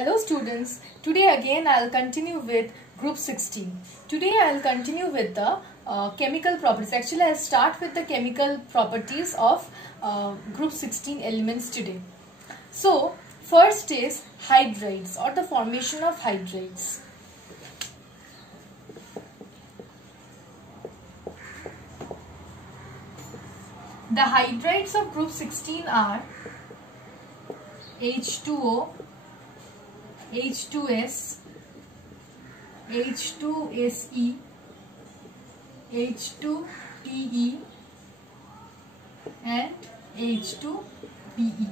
Hello students, today again I'll continue with group 16. Today I'll continue with the chemical properties. Actually I'll start with the chemical properties of group 16 elements today. So first is hydrides or the formation of hydrides. The hydrides of group 16 are H2O, H2S, H2SE, H2PE and H2PE.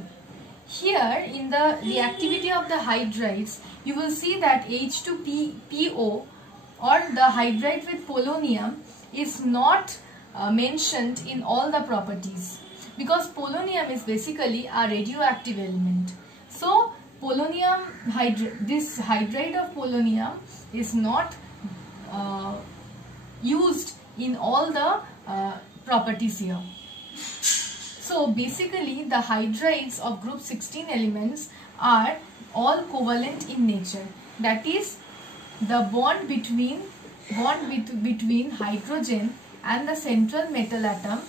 Here in the reactivity of the hydrides, you will see that H2PO or the hydride with polonium is not mentioned in all the properties because polonium is basically a radioactive element. So polonium this hydride of polonium is not used in all the properties here. So basically the hydrides of group 16 elements are all covalent in nature. That is, the bond between hydrogen and the central metal atom.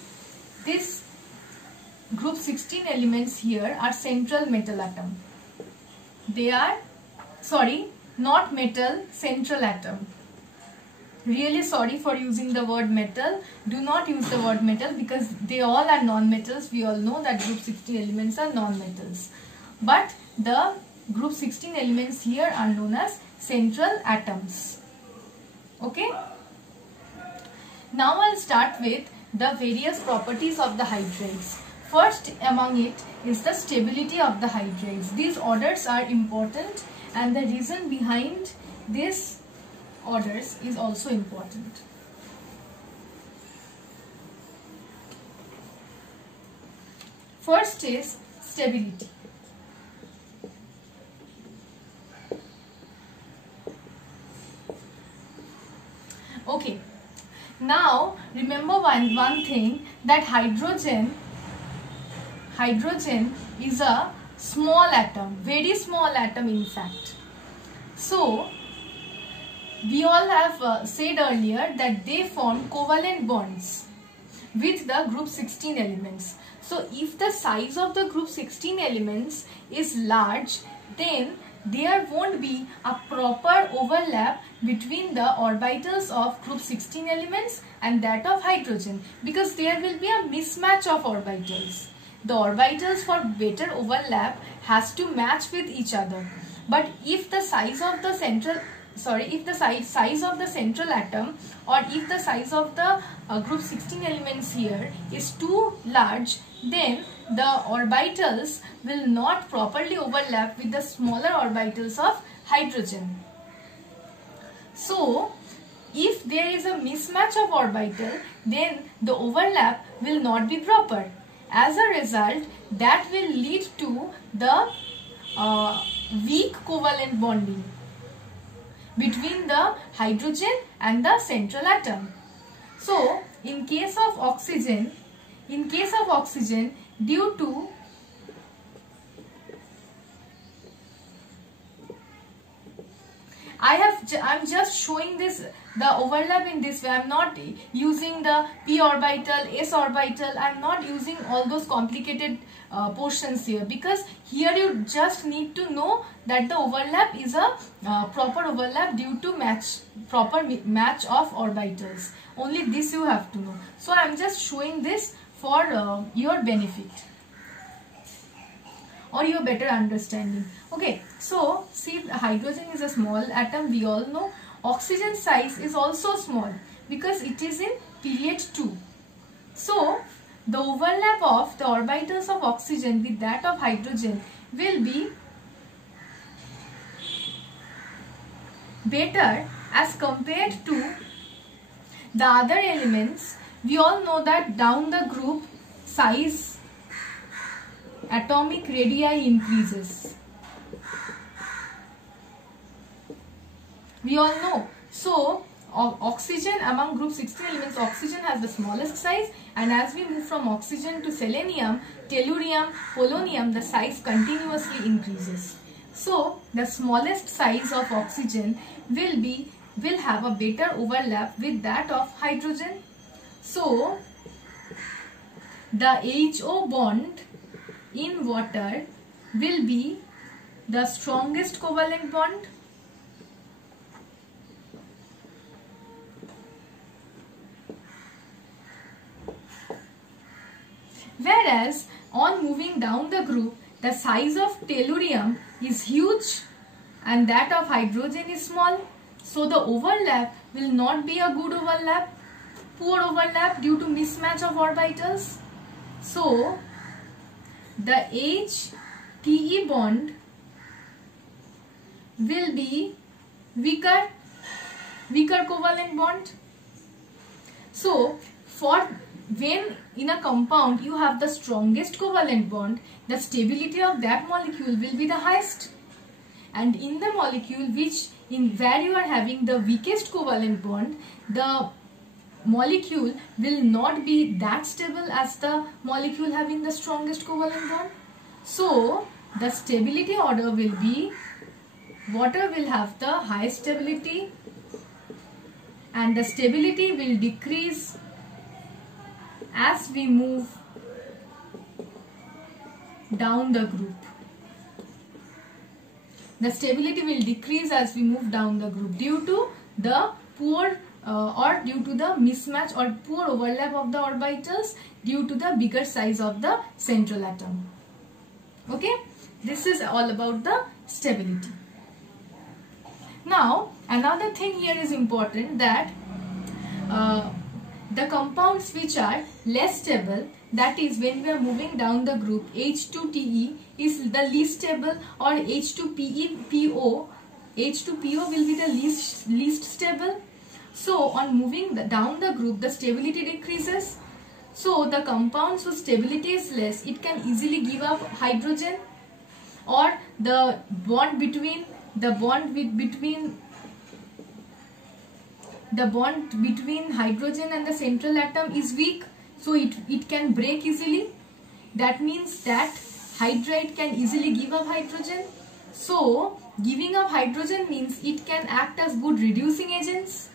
This group 16 elements here are central metal atom. They are, not metal, central atom. Really sorry for using the word metal. Do not use the word metal because they all are non-metals. We all know that group 16 elements are non-metals. But the group 16 elements here are known as central atoms. Okay. Now I'll start with the various properties of the hydrides. First among it is the stability of the hydrides. These orders are important and the reason behind these orders is also important. First is stability. Okay. Now remember one thing, that hydrogen is a small atom, very small atom in fact. So we all have said earlier that they form covalent bonds with the group 16 elements. So if the size of the group 16 elements is large, then there won't be a proper overlap between the orbitals of group 16 elements and that of hydrogen, because there will be a mismatch of orbitals. The orbitals for better overlap has to match with each other. But if the size of the central size of the central atom, or if the size of the group 16 elements here is too large, then the orbitals will not properly overlap with the smaller orbitals of hydrogen. So if there is a mismatch of orbital, then the overlap will not be proper. As a result, that will lead to the weak covalent bonding between the hydrogen and the central atom. So in case of oxygen, due to I'm just showing this, the overlap in this way. I'm not using the p orbital, s orbital. I'm not using all those complicated portions here, because here you just need to know that the overlap is a proper overlap due to proper match of orbitals. Only this you have to know. So I'm just showing this for your benefit or your better understanding. Okay, so see, hydrogen is a small atom, we all know. Oxygen size is also small because it is in period 2. So the overlap of the orbitals of oxygen with that of hydrogen will be better as compared to the other elements. We all know that down the group size, atomic radii increases. We all know. So oxygen, among group 16 elements, oxygen has the smallest size, and as we move from oxygen to selenium, tellurium, polonium, the size continuously increases. So the smallest size of oxygen will have a better overlap with that of hydrogen. So the HO bond in water will be the strongest covalent bond. Whereas on moving down the group, the size of tellurium is huge and that of hydrogen is small. So the overlap will not be a good overlap, poor overlap due to mismatch of orbitals. So the H-TE bond will be weaker covalent bond. So for when in a compound you have the strongest covalent bond, the stability of that molecule will be the highest. And in the molecule where you are having the weakest covalent bond, the molecule will not be that stable as the molecule having the strongest covalent bond. So the stability order will be, water will have the highest stability and the stability will decrease as we move down the group. The stability will decrease as we move down the group due to the poor or due to the mismatch or poor overlap of the orbitals due to the bigger size of the central atom. Okay, this is all about the stability. Now another thing here is important, that the compounds which are less stable, that is when we are moving down the group, H2TE is the least stable, or H2PO will be the least stable. So on moving down the group, the stability decreases. So the compounds whose stability is less, it can easily give up hydrogen, or the bond between hydrogen and the central atom is weak, so it can break easily. That means that hydride can easily give up hydrogen. So giving up hydrogen means it can act as good reducing agents.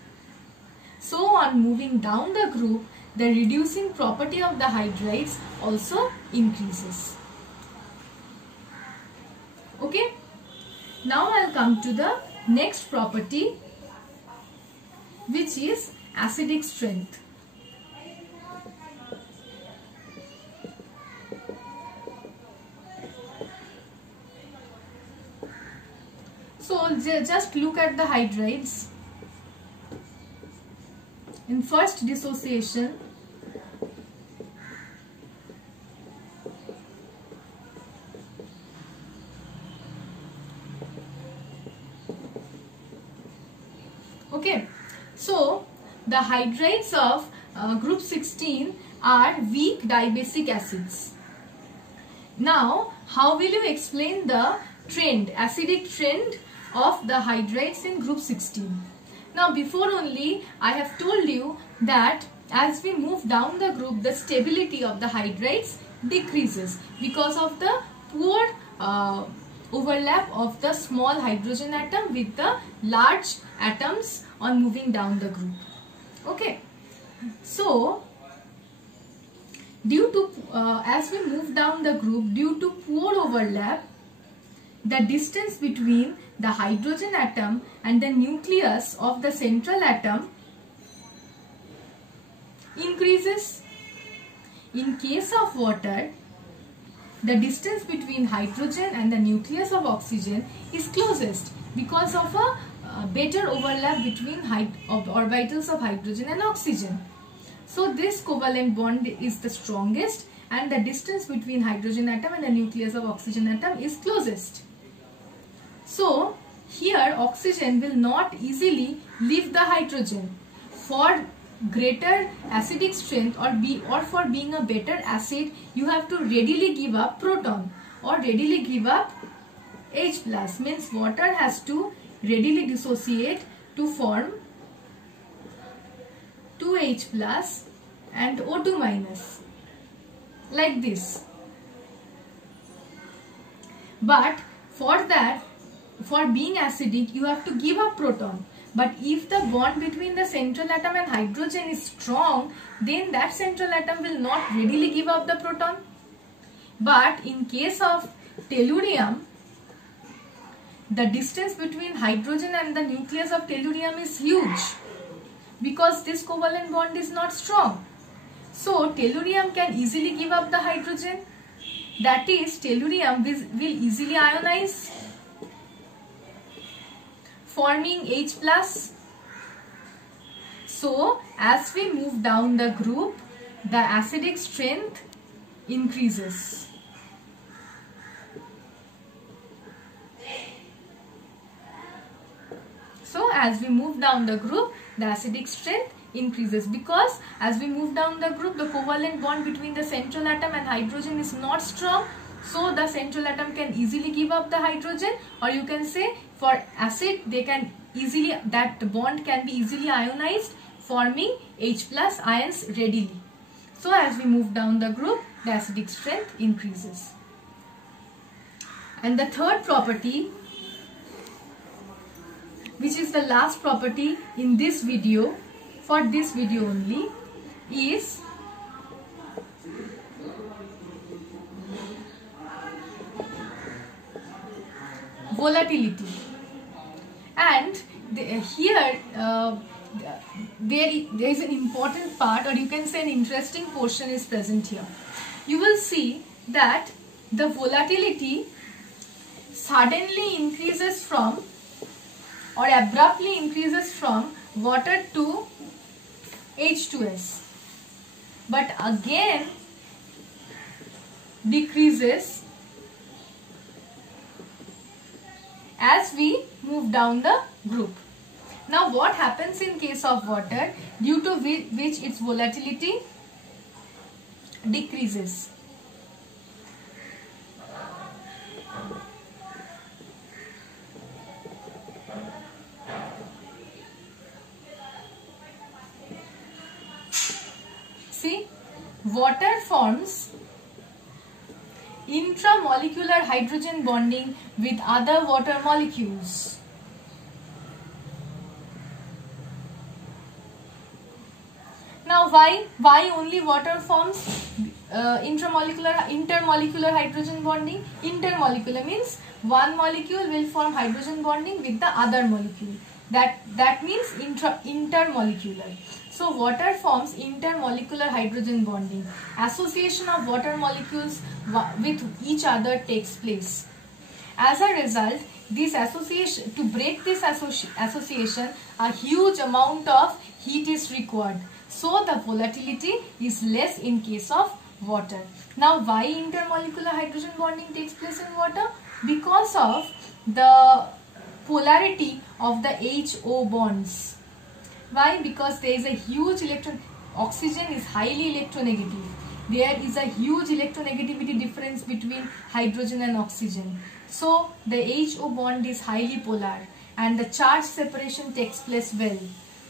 So on moving down the group, the reducing property of the hydrides also increases. Okay. Now I'll come to the next property, which is acidic strength. So just look at the hydrides. In first dissociation, okay, so the hydrides of group 16 are weak dibasic acids. Now, how will you explain the trend, acidic trend of the hydrides in group 16? Now, before only I have told you that as we move down the group, the stability of the hydrides decreases because of the poor overlap of the small hydrogen atom with the large atoms on moving down the group. Okay, so due to as we move down the group, due to poor overlap, the distance between the hydrogen atom and the nucleus of the central atom increases. In case of water, the distance between hydrogen and the nucleus of oxygen is closest because of a better overlap between orbitals of hydrogen and oxygen. So this covalent bond is the strongest and the distance between hydrogen atom and the nucleus of oxygen atom is closest. So here oxygen will not easily leave the hydrogen. For greater acidic strength or for being a better acid, you have to readily give up proton or readily give up H+, means water has to readily dissociate to form 2H+ and O2- like this. But for that for being acidic, you have to give up proton. But if the bond between the central atom and hydrogen is strong, then that central atom will not readily give up the proton. But in case of tellurium, the distance between hydrogen and the nucleus of tellurium is huge because this covalent bond is not strong. So tellurium can easily give up the hydrogen. That is, tellurium will easily ionize, forming H+. So as we move down the group, the acidic strength increases. So as we move down the group, the acidic strength increases, because as we move down the group, the covalent bond between the central atom and hydrogen is not strong. So the central atom can easily give up the hydrogen, or you can say for acid, they can easily, that bond can be easily ionized, forming H+ ions readily. So as we move down the group, the acidic strength increases. And the third property, which is the last property in this video, for this video only, is volatility. And here there is an important part, or you can say an interesting portion is present here. You will see that the volatility suddenly increases from, or abruptly increases from, water to H2S, but again decreases as we move down the group. Now what happens in case of water, due to which its volatility decreases? See, water forms intramolecular hydrogen bonding with other water molecules. Now why only water forms intermolecular hydrogen bonding? Intermolecular means one molecule will form hydrogen bonding with the other molecule. That means intermolecular. So water forms intermolecular hydrogen bonding. Association of water molecules with each other takes place. As a result, this association, to break this association, a huge amount of heat is required. So the volatility is less in case of water. Now why intermolecular hydrogen bonding takes place in water? Because of the polarity of the HO bonds. Why? Because there is a huge oxygen is highly electronegative. There is a huge electronegativity difference between hydrogen and oxygen. So the HO bond is highly polar and the charge separation takes place well.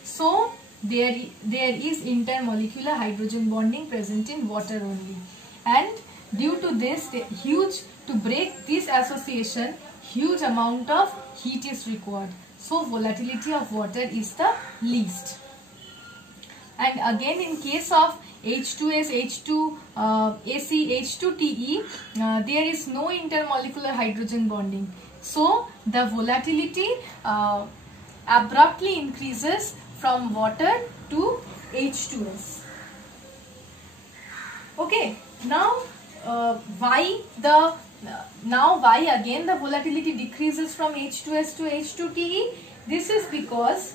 So there is intermolecular hydrogen bonding present in water only. And due to this, to break this association, huge amount of heat is required. So volatility of water is the least. And again, in case of H2S, H2AC, H2TE, there is no intermolecular hydrogen bonding. So the volatility abruptly increases from water to H2S. Okay, now why again the volatility decreases from H2S to H2TE? This is because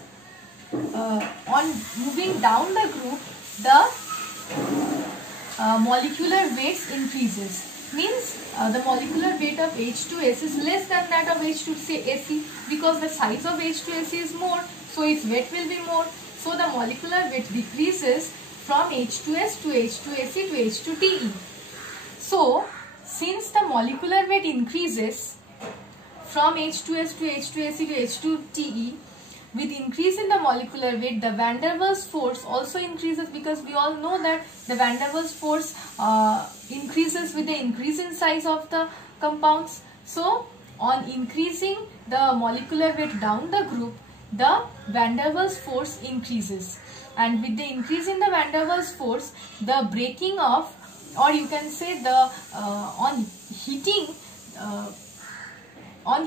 on moving down the group, the molecular weights increases. Means the molecular weight of H2S is less than that of H2AC, because the size of H2AC is more, so its weight will be more. So the molecular weight decreases from H2S to H2AC to H2TE. So since the molecular weight increases from H2S to H2AC to H2TE, with increase in the molecular weight, the van der Waals force also increases, because we all know that the van der Waals force increases with the increase in size of the compounds. So on increasing the molecular weight down the group, the van der Waals force increases, and with the increase in the van der Waals force, the breaking of, or you can say the on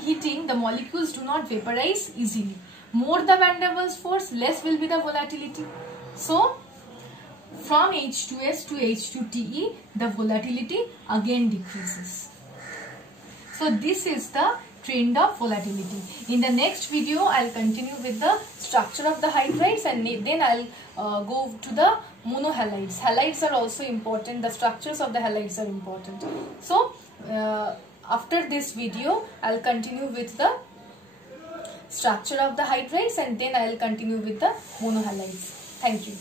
heating the molecules do not vaporize easily. More the van der Waals force, less will be the volatility. So from H2S to H2TE, the volatility again decreases. So this is the trend of volatility. In the next video, I'll continue with the structure of the hydrides, and then I'll go to the monohalides. Halides are also important. The structures of the halides are important. So after this video, I'll continue with the structure of the hydrides, and then I'll continue with the monohalides. Thank you.